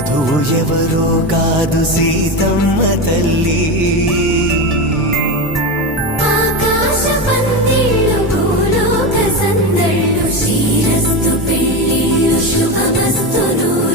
వధువు ఎవరో కాదు సీతమ్మ తల్లి. ఆకాశ పందిళ్ళు భూలోక సందళ్ళు శ్రీరస్తు పెళ్ళిళ్ళు శుభమస్తు.